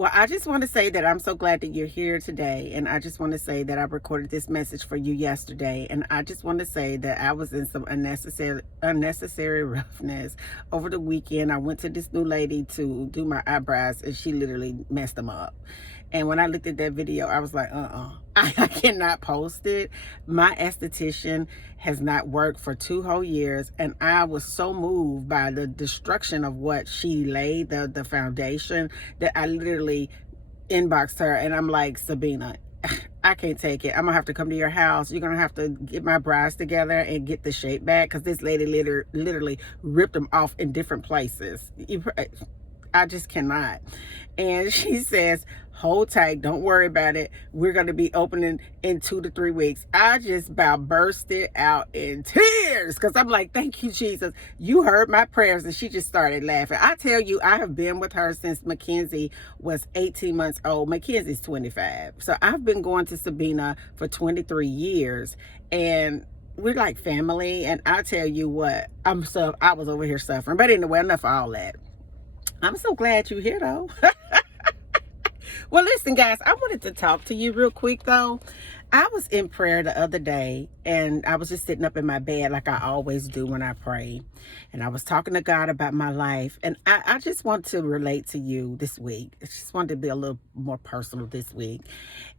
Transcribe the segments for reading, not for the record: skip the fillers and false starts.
Well, I just want to say that I'm so glad that you're here today. And I just want to say that I recorded this message for you yesterday. And I just want to say that I was in some unnecessary roughness over the weekend. I went to this new lady to do my eyebrows and she literally messed them up. And when I looked at that video, I was like, I cannot post it. My esthetician has not worked for 2 whole years. And I was so moved by the destruction of what she laid, the foundation, that I literally inboxed her. And I'm like, Sabina, I can't take it. I'm gonna have to come to your house. You're gonna have to get my brows together and get the shape back, because this lady literally ripped them off in different places. I just cannot. And she says, hold tight, don't worry about it. We're going to be opening in 2 to 3 weeks. I just about bursted out in tears, because I'm like, thank you, Jesus. You heard my prayers. And she just started laughing. I tell you, I have been with her since Mackenzie was 18 months old. Mackenzie's 25. So I've been going to Sabina for 23 years. And we're like family. And I tell you what, I was over here suffering. But anyway, enough of all that. I'm so glad you're here, though. Well, listen, guys, I wanted to talk to you real quick, though. I was in prayer the other day, and I was just sitting up in my bed like I always do when I pray. And I was talking to God about my life. And I just want to relate to you this week. I just wanted to be a little more personal this week.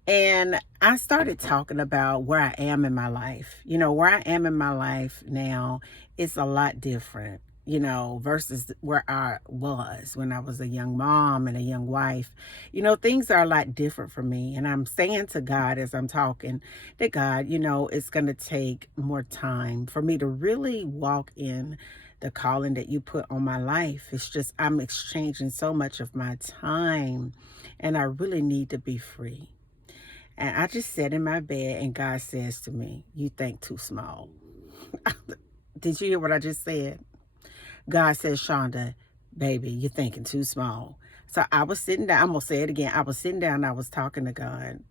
And I started talking about where I am in my life. You know, where I am in my life now is a lot different, you know, versus where I was when I was a young mom and a young wife. You know, things are a lot different for me. And I'm saying to God as I'm talking that, God, you know, it's going to take more time for me to really walk in the calling that you put on my life. It's just, I'm exchanging so much of my time and I really need to be free. And I just sat in my bed and God says to me, you think too small. Did you hear what I just said? God says, Shonda, baby, you're thinking too small. So I was sitting down. I'm going to say it again. I was sitting down and I was talking to God.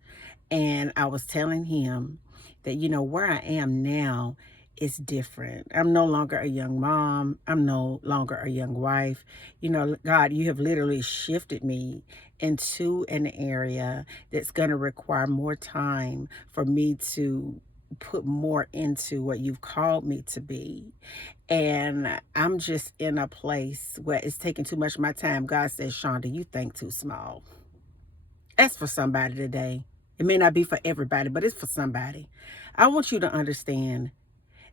And I was telling him that, you know, where I am now is different. I'm no longer a young mom. I'm no longer a young wife. You know, God, you have literally shifted me into an area that's going to require more time for me to put more into what you've called me to be. And I'm just in a place where it's taking too much of my time. God says, Shonda, you think too small. That's for somebody today. It may not be for everybody, but it's for somebody. I want you to understand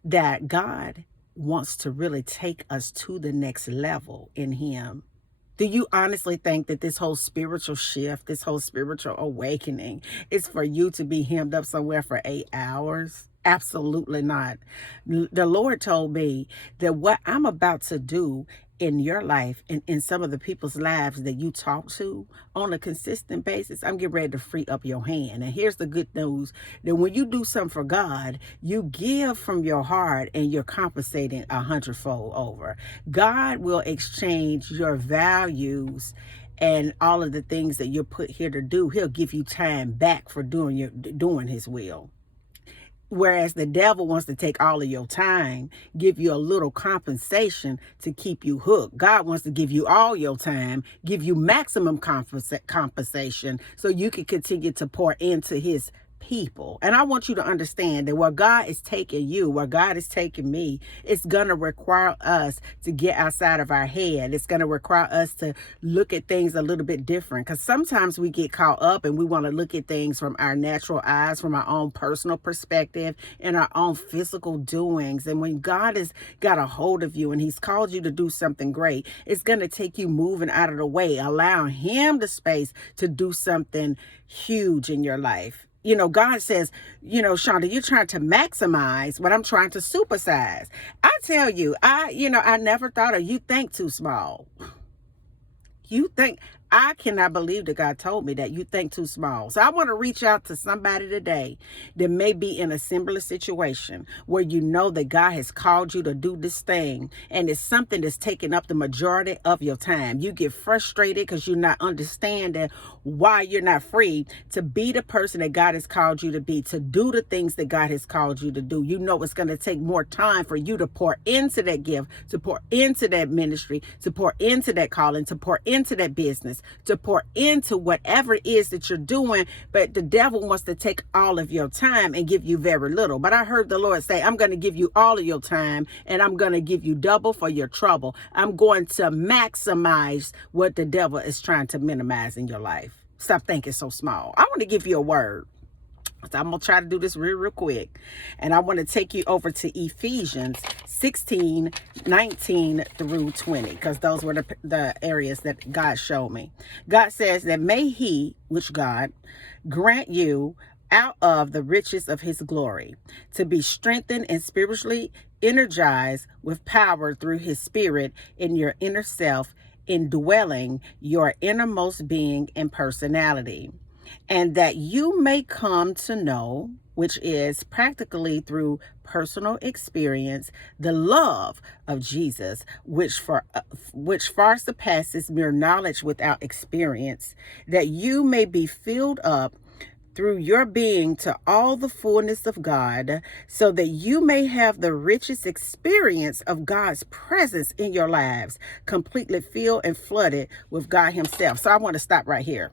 that God wants to really take us to the next level in him. Do you honestly think that this whole spiritual shift, this whole spiritual awakening is for you to be hemmed up somewhere for 8 hours? Absolutely not. The Lord told me that what I'm about to do in your life and in some of the people's lives that you talk to on a consistent basis, I'm getting ready to free up your hand. And here's the good news, that when you do something for God, you give from your heart and you're compensating 100-fold over. God will exchange your values and all of the things that you're put here to do. He'll give you time back for doing his will. Whereas the devil wants to take all of your time, give you a little compensation to keep you hooked. God wants to give you all your time, give you maximum compensation so you can continue to pour into his people. And I want you to understand that where God is taking you, where God is taking me, it's going to require us to get outside of our head. It's going to require us to look at things a little bit different, because sometimes we get caught up and we want to look at things from our natural eyes, from our own personal perspective and our own physical doings. And when God has got a hold of you and he's called you to do something great, it's going to take you moving out of the way, allowing him the space to do something huge in your life. You know, God says, you know, Shonda, you're trying to maximize what I'm trying to supersize. I tell you, I never thought of you think too small. You think, I cannot believe that God told me that you think too small. So I want to reach out to somebody today that may be in a similar situation where you know that God has called you to do this thing and it's something that's taking up the majority of your time. You get frustrated because you're not understanding why you're not free to be the person that God has called you to be, to do the things that God has called you to do. You know it's going to take more time for you to pour into that gift, to pour into that ministry, to pour into that calling, to pour into that business. resources to pour into whatever it is that you're doing, but the devil wants to take all of your time and give you very little. But I heard the Lord say, I'm going to give you all of your time, and I'm going to give you double for your trouble. I'm going to maximize what the devil is trying to minimize in your life. Stop thinking so small. I want to give you a word. So I'm going to try to do this real quick. And I want to take you over to Ephesians 16:19 through 20, because those were the areas that God showed me. God says that may he, which God, grant you out of the riches of his glory to be strengthened and spiritually energized with power through his spirit in your inner self, indwelling your innermost being and personality, and that you may come to know, which is practically through personal experience, the love of Jesus, which far surpasses mere knowledge without experience, that you may be filled up through your being to all the fullness of God, so that you may have the richest experience of God's presence in your lives, completely filled and flooded with God himself. So I want to stop right here.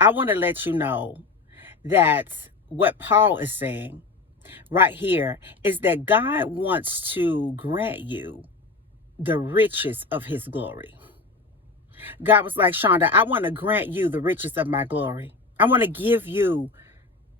I want to let you know that what Paul is saying right here is that God wants to grant you the riches of his glory. God was like, Shonda, I want to grant you the riches of my glory. I want to give you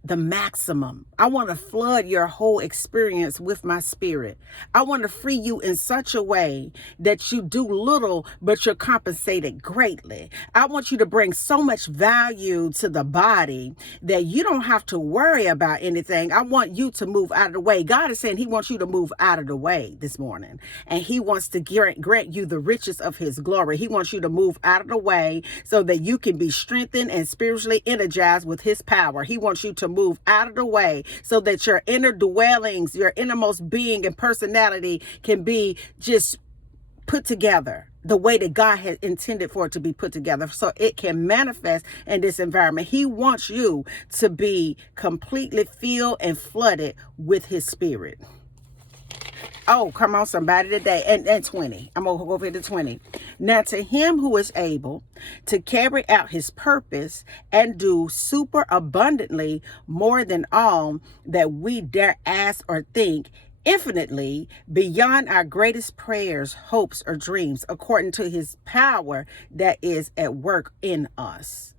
the maximum. I want to flood your whole experience with my spirit. I want to free you in such a way that you do little, but you're compensated greatly. I want you to bring so much value to the body that you don't have to worry about anything. I want you to move out of the way. God is saying he wants you to move out of the way this morning. And he wants to grant you the riches of his glory. He wants you to move out of the way so that you can be strengthened and spiritually energized with his power. He wants you to move out of the way so that your inner dwellings, your innermost being and personality can be just put together the way that God has intended for it to be put together, so it can manifest in this environment. He wants you to be completely filled and flooded with his spirit. Oh, come on, somebody today. And 20. I'm going to go over to 20. Now to him who is able to carry out his purpose and do super abundantly more than all that we dare ask or think, infinitely beyond our greatest prayers, hopes, or dreams, according to his power that is at work in us.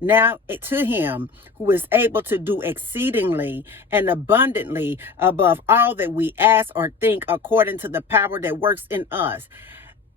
Now to him who is able to do exceedingly and abundantly above all that we ask or think, according to the power that works in us.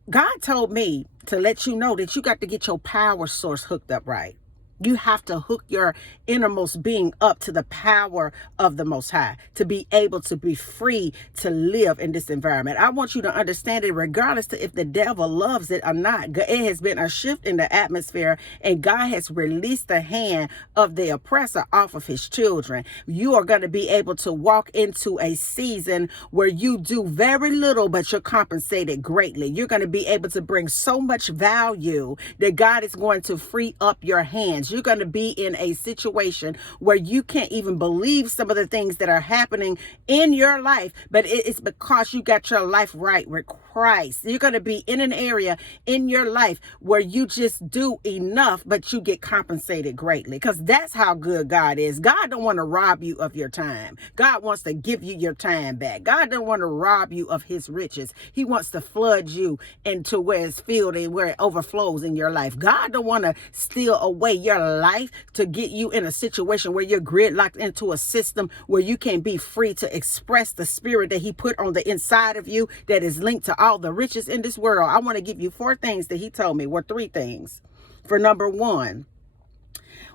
God told me to let you know that you got to get your power source hooked up right. You have to hook your innermost being up to the power of the Most High to be able to be free to live in this environment. I want you to understand it regardless to if the devil loves it or not. It has been a shift in the atmosphere, and God has released the hand of the oppressor off of his children. You are going to be able to walk into a season where you do very little, but you're compensated greatly. You're going to be able to bring so much value that God is going to free up your hands. You're going to be in a situation where you can't even believe some of the things that are happening in your life, but it's because you got your life right with Christ. You're going to be in an area in your life where you just do enough, but you get compensated greatly, because that's how good God is. God don't want to rob you of your time. God wants to give you your time back. God don't want to rob you of his riches. He wants to flood you into where it's filled and where it overflows in your life. God don't want to steal away your life to get you in a situation where you're gridlocked into a system where you can be free to express the spirit that he put on the inside of you that is linked to all the riches in this world. I want to give you 4 things that he told me, were 3 things. For number 1,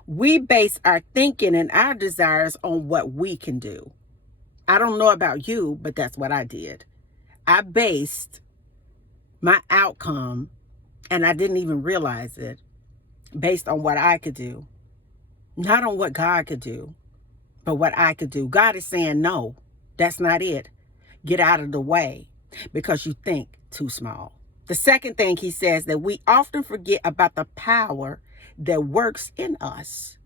we base our thinking and our desires on what we can do. I don't know about you, but that's what I did. I based my outcome, and I didn't even realize it, based on what I could do, not on what God could do, but what I could do. God is saying, no, that's not it. Get out of the way because you think too small. The second thing he says, that we often forget about the power that works in us.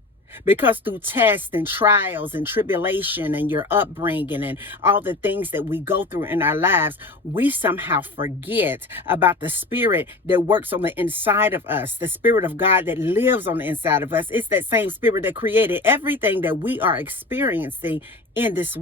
Because through tests and trials and tribulation and your upbringing and all the things that we go through in our lives, we somehow forget about the spirit that works on the inside of us, the spirit of God that lives on the inside of us. It's that same spirit that created everything that we are experiencing in this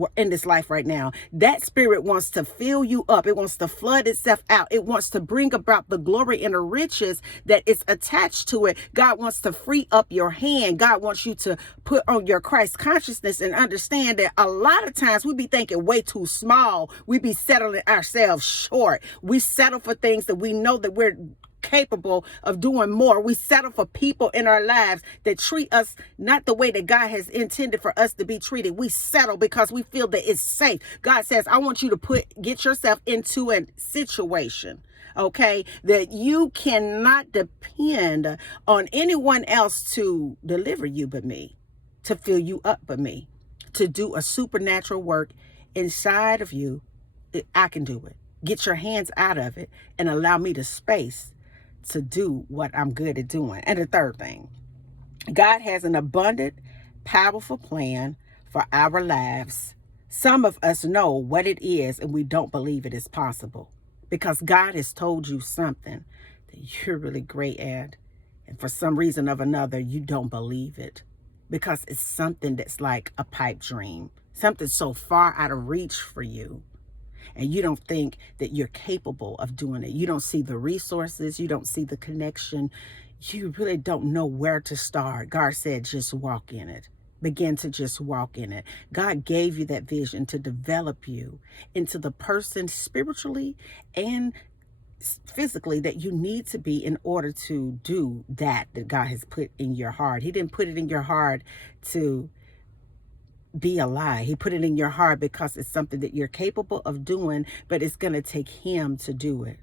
life right now. That spirit wants to fill you up. It wants to flood itself out. It wants to bring about the glory and the riches that is attached to it. God wants to free up your hand. God wants you to put on your Christ consciousness and understand that a lot of times we be thinking way too small. We be settling ourselves short. We settle for things that we know that we're capable of doing more. We settle for people in our lives that treat us not the way that God has intended for us to be treated. We settle because we feel that it's safe. God says, I want you to get yourself into a situation, okay, that you cannot depend on anyone else to deliver you but me, to fill you up but me, to do a supernatural work inside of you. I can do it. Get your hands out of it and allow me the space to do what I'm good at doing. And the third thing, God has an abundant, powerful plan for our lives. Some of us know what it is and we don't believe it is possible because God has told you something that you're really great at. And for some reason or another, you don't believe it because it's something that's like a pipe dream, something so far out of reach for you. And you don't think that you're capable of doing it. You don't see the resources. You don't see the connection. You really don't know where to start. God said, just walk in it. Begin to just walk in it. God gave you that vision to develop you into the person spiritually and physically that you need to be in order to do that God has put in your heart. He didn't put it in your heart to be a lie. He put it in your heart because it's something that you're capable of doing, but it's going to take him to do it.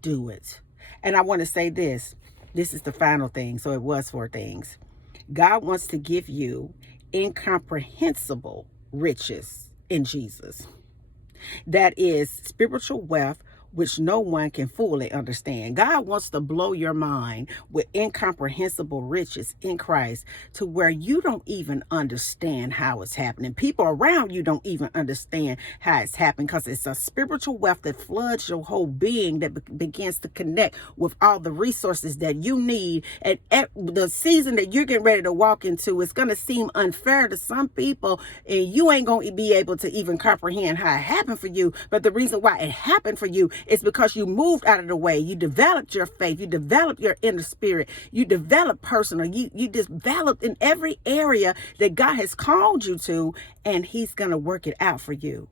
Do it. And I want to say this. This is the final thing. So it was 4 things. God wants to give you incomprehensible riches in Jesus. That is spiritual wealth, which no one can fully understand. God wants to blow your mind with incomprehensible riches in Christ to where you don't even understand how it's happening. People around you don't even understand how it's happening because it's a spiritual wealth that floods your whole being, that begins to connect with all the resources that you need. And at the season that you're getting ready to walk into, it's going to seem unfair to some people and you ain't going to be able to even comprehend how it happened for you. But the reason why it happened for you is because you moved out of the way. You developed your faith. You developed your inner spirit. You developed personal. You developed in every area that God has called you to, and he's going to work it out for you.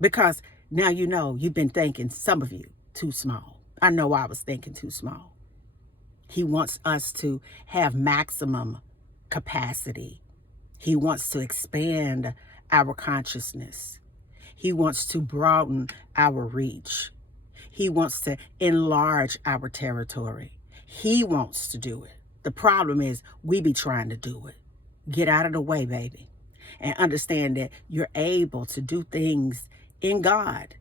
Because now you know you've been thinking, some of you, too small. I know I was thinking too small. He wants us to have maximum capacity. He wants to expand our consciousness. He wants to broaden our reach. He wants to enlarge our territory. He wants to do it. The problem is we be trying to do it. Get out of the way, baby. And understand that you're able to do things in God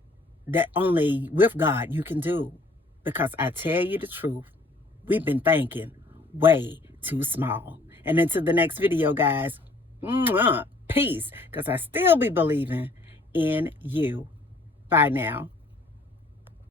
that only with God you can do. Because I tell you the truth, we've been thinking way too small. And until the next video, guys, peace. Because I still be believing in you. Bye now.